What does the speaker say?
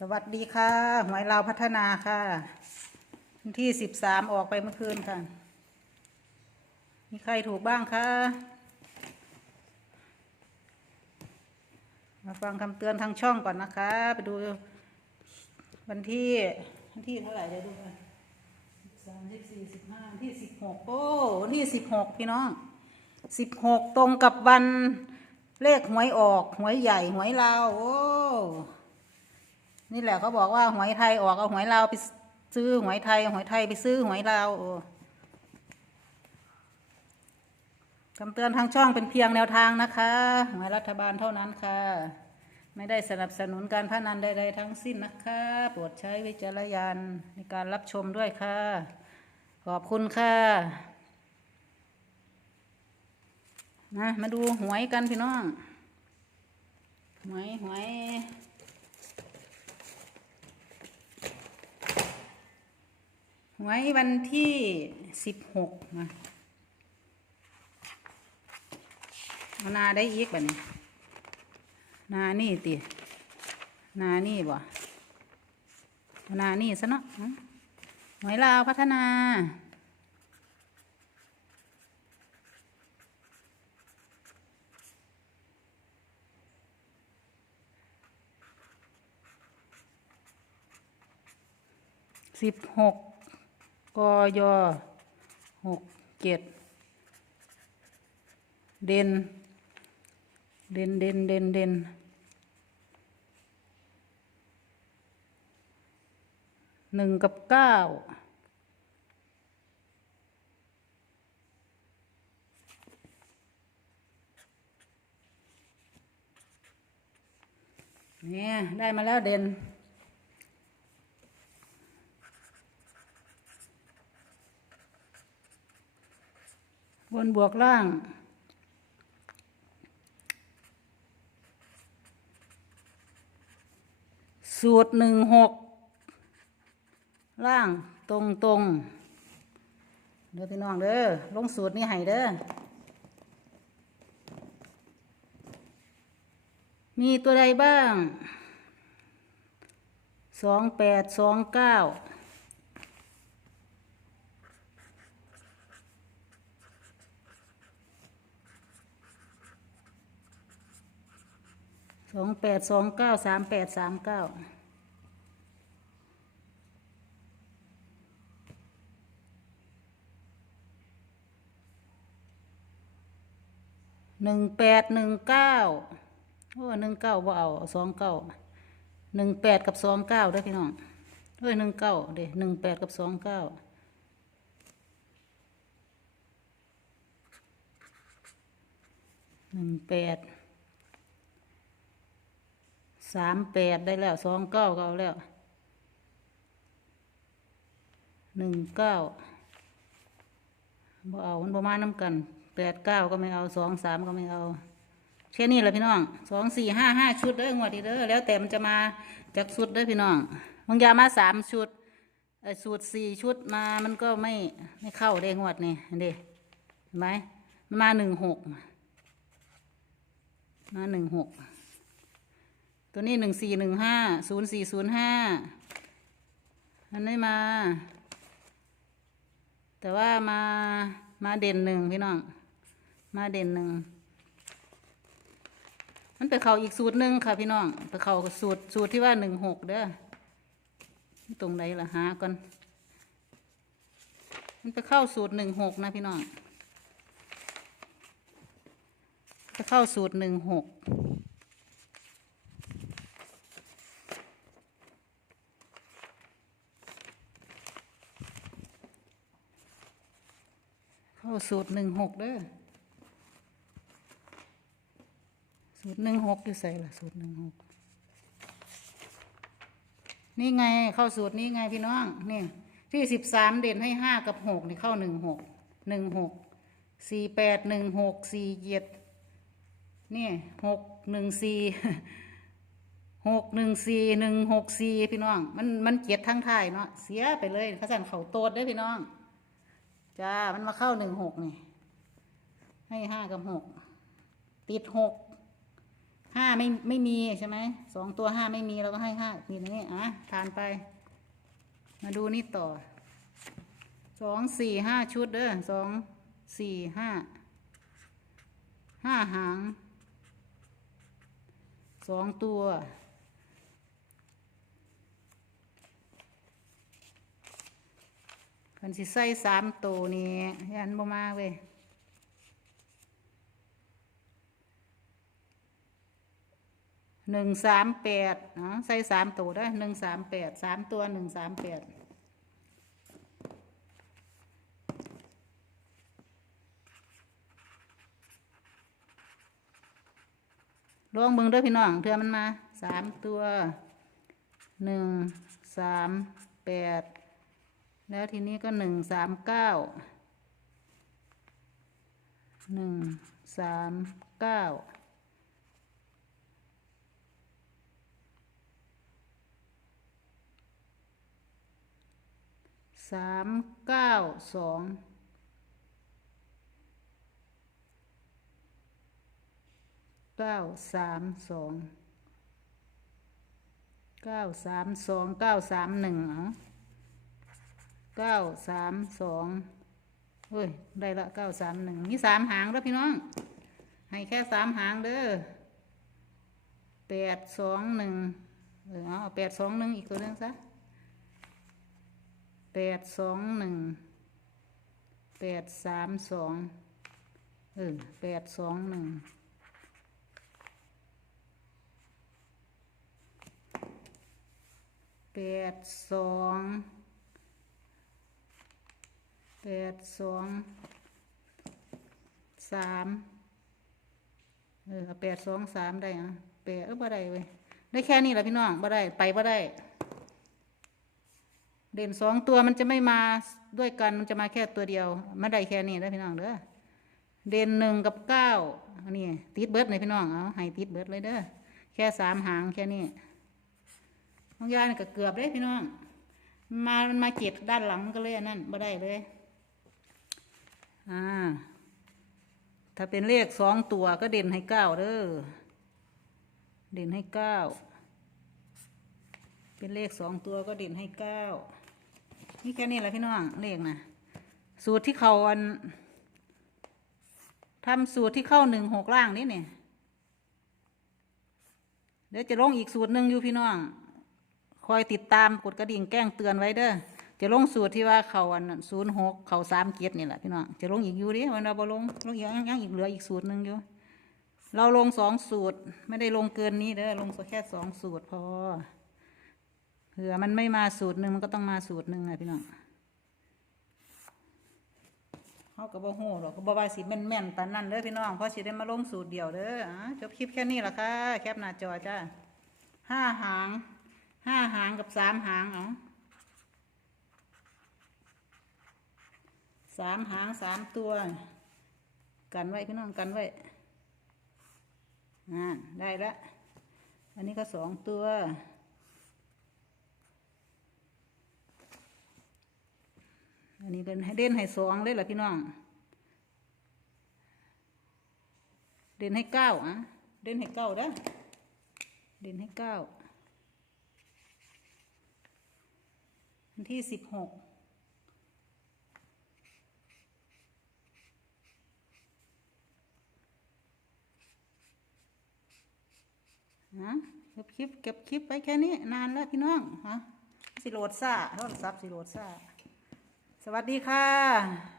สวัสดีค่ะหวยเราวพัฒนาค่ะวันที่สิบสามออกไปเมื่อคืนค่ะ มีใครถูกบ้างคะมาฟังคำเตือนทางช่องก่อนนะคะ ไปดูวันที่วันที่เท่าไหร่เดี๋ยวดูกันสามสิบสี่สิบห้าที่สิบหกโอ้ที่สิบหกพี่น้องสิบหกตรงกับวันเลขหวยออก หวยใหญ่ หวยลาวโอ้ นี่แหละเขาบอกว่าหวยไทยออกเอาหวยลาวไปซื้อหวยไทยหวยไทยไปซื้อหวยลาวคำเตือนทางช่องเป็นเพียงแนวทางนะคะหวยรัฐบาลเท่านั้นค่ะ ไม่ได้สนับสนุนการพนันใดๆทั้งสิ้นนะคะโปรดใช้วิจารณญาณในการรับชมด้วยค่ะ ขอบคุณค่ะมามาดูหวยกันพี่น้อง หวยหวย หวยวันที่สิบหกนะเอานาได้อีกบ่เนี่ยนานี่ตินานี่บ่เอานานี่ซะเนาะอะหวยลาวพัฒนาสิบหก กยหกเจ็ดเด่นเด่นเด่นเด่นเด่นหนึ่งกับเก้าเนี่ยได้มาแล้วเด่น บนบวกล่าง สูตรหนึ่งหกล่างตรงตรงเด้อพี่น้องเด้อลงสูตรนี้ให้เด้อมีตัวใดบ้างสองแปดสองเก้า องแปดสองเก้าสามแปดสามเก้าหนึ่งแปดหนึ่งเก้าโอ้หนึ่งเก้าบ่เอาสองเก้าหนึ่งแปดกับสองเก้าด้อพี่น้องเอ้ยหนึ่งเก้าเด้หนึ่งแปดกับสองเก้าหนึ่งแปด สามแปดได้แล้วสองเก้าก็เอาแล้วหนึ่งเก้าบ่เอามันประมาณน้ำกันแปดเก้าก็ไม่เอาสองสามก็ไม่เอาแค่นี้แหละพี่น้องสองสี่ห้าห้าชุดเด้องวดดีเด้อแล้วแต่มันจะมาจากชุดเด้อพี่น้องบางอยางมาสามชุดไอ้สูตรสี่ชุดมามันก็ไม่ไม่เข้าเด้งวดนี่เห็นดิเห็นไหมมาหนึ่งหกมาหนึ่งหก ตัวนี้หนึ่งสี่หนึ่งห้าศูนย์สี่ศูนย์ห้าอันนี้มา แต่ว่ามามาเด่นหนึ่งพี่น้อง มาเด่นหนึ่งมันไปเข้าอีกสูตรหนึ่งค่ะพี่น้องไปเข้าสูตรสูตรที่ว่าหนึ่งหกเด้อตรงไหนล่ะหาก่อนมันไปเข้าสูตรหนึ่งหกนะพี่น้องไปเข้าสูตรหนึ่งหก เข้าสูตรหนึ่งหกเด้อสูตรหนึ่งหกอยู่ใส่ละสูตรหนึ่งหกนี่ไงเข้าสูตรนี้ไงพี่น้องนี่ที่สิบสามเด่นให้ห้ากับหกนี่เข้าหนึ่งหกหนึ่งหกสี่แปดหนึ่งหกสี่เจ็ดนี่หกหนึ่งสี่หกหนึ่งสี่หนึ่งหกสี่พี่น้อง มันมันเจ็ดทั้งท้ายเนาะเสียไปเลยเขาสั่นเขาโตดได้พี่น้อง จ้า มันมาเข้าหนึ่งหกนี่ ให้ห้ากับหก ติดหก ห้าไม่ไม่มีใช่ไหม สองตัวห้าไม่มีเราก็ให้ห้ามีนี่อะทานไป มาดูนี่ต่อ สองสี่ห้าชุดเด้อสองสี่ห้า ห้าหาง สองตัว คันสิใส่สามตัวนี่ยันบ่มาเว้ยหนึ่งสามแปดอ๋อใส่สามตัวได้หนึ่งสามแปดสามตัวหนึ่งสามแปดลองเบิ่งด้วยพี่น้องเพื่อมันมาสามตัวหนึ่งสามแปด แล้วทีนี้ก็หนึ่งสามเก้าหนึ่งสามเก้าสามเก้าสองเก้าสามสองเก้าสามสองเก้าสามหนึ่งเอ เก้าสามสองเฮ้ย ได้ละเก้าสามหนึ่งมีสามหางแล้วพี่น้อง ให้แค่สามหางเด้อแปดสองหนึ่งเออเอาแปดสองหนึ่งอีกตัวนึงซะแปดสองหนึ่งแปดสามสองเออแปดสองหนึ่งแปดสอง แปดสองสามเออแปดสองสามได้อะแปดเออบ่ได้เว้ยได้แค่นี้แหละพี่น้องบ่ได้ไปบ่ได้ เด่นสองตัวมันจะไม่มาด้วยกันมันจะมาแค่ตัวเดียวมาได้แค่นี้ได้พี่น้องเด้อเด่นหนึ่งกับเก้าอันนี้ติดเบิร์ดเลยพี่น้องเอาให้ติดเบิร์ดเลยเด้อแค่สามหางแค่นี้น้องยายนี่ก็เกือบเลยพี่น้องมามันมาเจ็ดด้านหลังก็เลยอันนั้นบ่ได้เลย อ่า ถ้าเป็นเลขสองตัวก็เด่นให้เก้าเด้อ เด่นให้เก้า เป็นเลขสองตัวก็เด่นให้เก้า นี่แค่นี้แหละพี่น้องเลขนะสูตรที่เขาอันทำสูตรที่เข้าหนึ่งหกล่างนี่เนี่ยเดี๋ยวจะลงอีกสูตรหนึ่งอยู่พี่น้อง คอยติดตามกดกระดิ่งแจ้งเตือนไว้เด้อ จะลงสูตรที่ว่าเขาอันศูนย์หกเขาสามเกียรนี่แหละพี่น้อง จะลงอีกอยู่ดิวันเราบลงลงอีกยังยังอีกเหลืออีกสูตรหนึ่งอยู่ เราลงสองสูตร ไม่ได้ลงเกินนี้เด้อลงแค่สองสูตรพอเผื่อมันไม่มาสูตรหนึ่งมันก็ต้องมาสูตรหนึ่งไงพี่น้องเขาก็บ่ฮู้หรอกก็บ่ว่าสิแม่นแม่นๆปานนั้นเด้อพี่น้องเพราะสิได้มาลงสูตรเดียวเด้อจบคลิปแค่นี้ละค่ะ แคปหน้าจอจ้าห้าหางห้าหางกับสามหางเอา สามหางสามตัว กันไว้พี่น้องกันไว้อ่าได้ละ อันนี้ก็สองตัว อันนี้เป็นให้เด่นให้สองเลยเหรอพี่น้อง เด่นให้เก้าอะ เด่นให้เก้าเด้อเด่นให้เก้าวันที่สิบหก ฮะเก็บคลิปเก็บคลิปไปแค่นี้นานแล้วพี่น้องฮะสิโรดซ่าโทรศัพท์สิโรดซ่า สวัสดีค่ะ